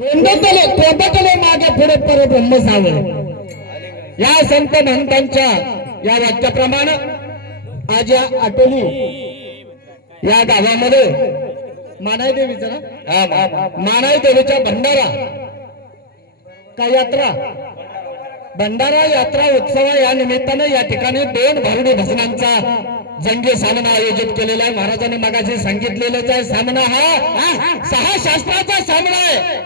तोंडातले मागे पुढे परब्रह्म सावर या संत महंतांच्या या वाक्याप्रमाणे आज या आटोली या गावामध्ये मानाई देवीचा मानाई देवीच्या भंडारा का यात्रा भंडारा यात्रा उत्सव या निमित्ताने या ठिकाणी 2 भारुडी भजनांचा जंगी सामना आयोजित केलेला आहे। महाराजांनी मगाशी सांगितलेलाच आहे सामना हा 6 शास्त्राचा सामना आहे,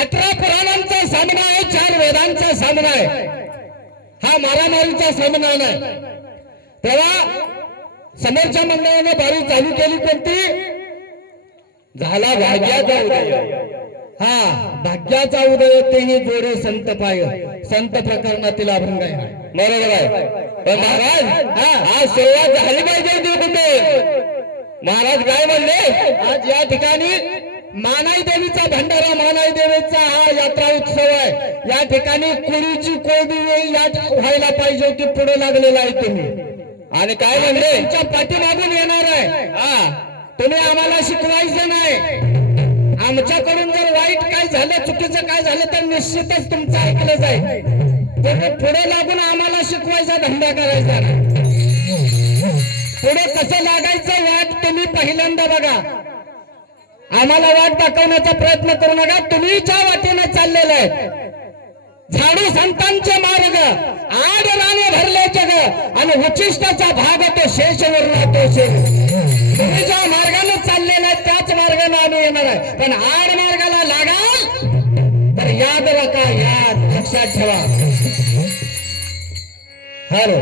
18 पुराणांचा सामना आहे, 4 वेदांचा सामना आहे। हा मारामारीचा सामना नाही। तेव्हा समोरच्या मंडळाने बारी चालू केली कोणती झाला भाग्याचा उदय। हा भाग्याचा उदय तेही जोडे संत पाय संत प्रकरणातील अभंग आहे। बरोबर आहे पण महाराज आज सुरुवात झाली पाहिजे कुठे महाराज काय म्हणले आज या ठिकाणी मानाई देवीचा भंडारा मानाई देवीचा हा यात्रा उत्सव आहे। या ठिकाणी कुळीची कोडी व्हायला पाहिजे होती पुढे लागलेला आहे तुम्ही आणि काय म्हणले तुमच्या पाठीमागून येणार आहे। हा तुम्ही आम्हाला शिकवायचं नाही, आमच्याकडून जर वाईट काय झालं चुकीचं काय झालं तर निश्चितच तुमचं ऐकलं जाईल। तुम्ही पुढे लागून आम्हाला शिकवायचा धंदा करायचा पुढे कसं लागायचं वाट तुम्ही पहिल्यांदा बघा, आम्हाला वाट दाखवण्याचा प्रयत्न करू नका। तुम्ही ज्या वाटेने चाललेलं आहे झाडू संतांचे मार्ग आड राणे भरले जग आणि उचिष्टाचा भाग तो शेष वर्ण तो शेष। तुम्ही ज्या मार्गाने चाललेला आहे त्याच मार्गाने आम्ही येणार आहे पण आड मार्गाला लागाल तर याद रखा याद लक्षात ठेवा। हॅलो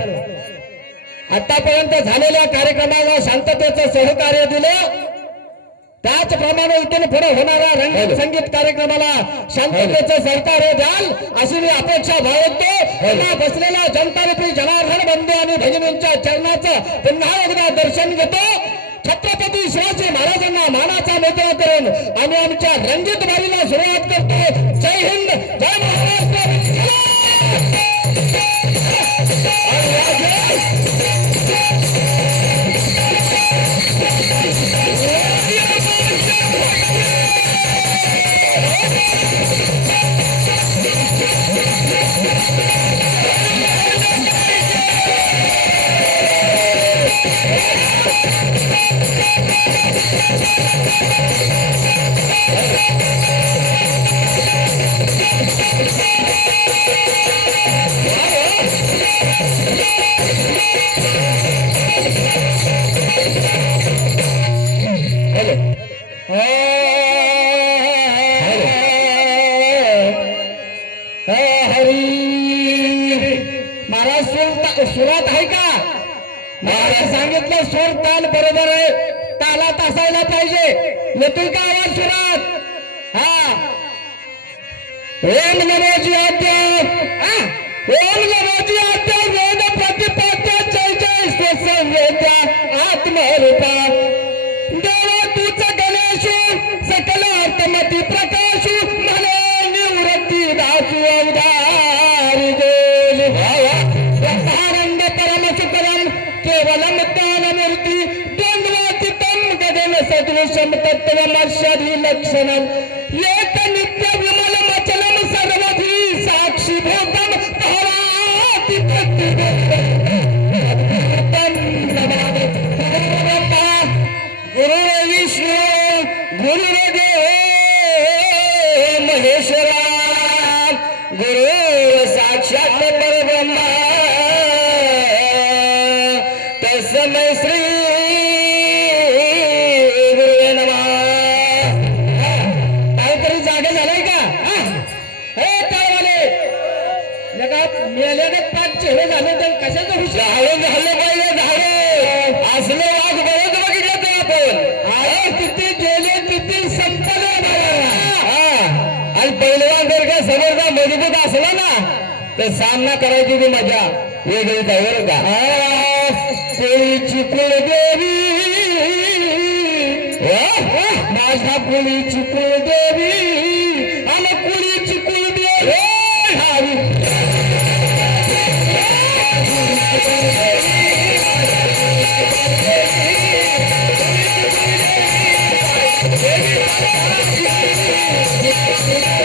आतापर्यंत झालेल्या कार्यक्रमाला शांततेचं सहकार्य दिलं त्याचप्रमाणे इथून पुढे होणाऱ्या रंगीत संगीत कार्यक्रमाला शांततेचं सहकार्य द्याल अशी मी अपेक्षा बाळगतो। बसलेल्या जनतारूपी जनार्दन बंधू आणि भगिनींच्या चरणाचं पुन्हा एकदा दर्शन घेतो। छत्रपती शिवाजी महाराजांना मानाचा मुद्रा करून आम्ही आमच्या रंगीत वारीला सुरुवात करतो। जय हिंद जय महाराष्ट्र। सुरात आहे का महाराज सांगितलं सूर ताल बरोबर आहे तालात असायला पाहिजे येतील का आवाज सुरात। हा ओम नमो जियात्या ओम नमो जियात्या वेद प्रतिपाद्य जय जय संवेद्या आत्मरूपा देवा तूच गणेश सकल आत्मती प्रकाश मने निवृत्ती दासू अवधारी देव आनंद परम सुकरम केवलम ज्ञानमूर्ती द्वंद्वातीतम गगन सदृशम तत्त्वमर्षधी लक्षणम एक नित्य विमल मचलम सर्वधी साक्षीभूतम भवाति गुरु विष्णु गुरुदेव महेश्वरा गुरु साक्षात परब्रह्मा तस्मै श्री गुरुवे नमः। काहीतरी जागा झालाय का हे टाळवाले मेल्याने पाच चेहरे झाले तर कशाचं विषय झालं पाहिजे झाले असले वाघ बरोबर बघितलं तर आपण आहे तिथे गेले तिथे संपले आणि पहिलवान जर का समोरचा मजबूत असला ना तर सामना करायची ती मजा वेगळीच आहे बरं का। कुळीची कुलदेवी माझ्या कुळीची कुलदेवी आणि कुळीची कुलदेवी हरी एक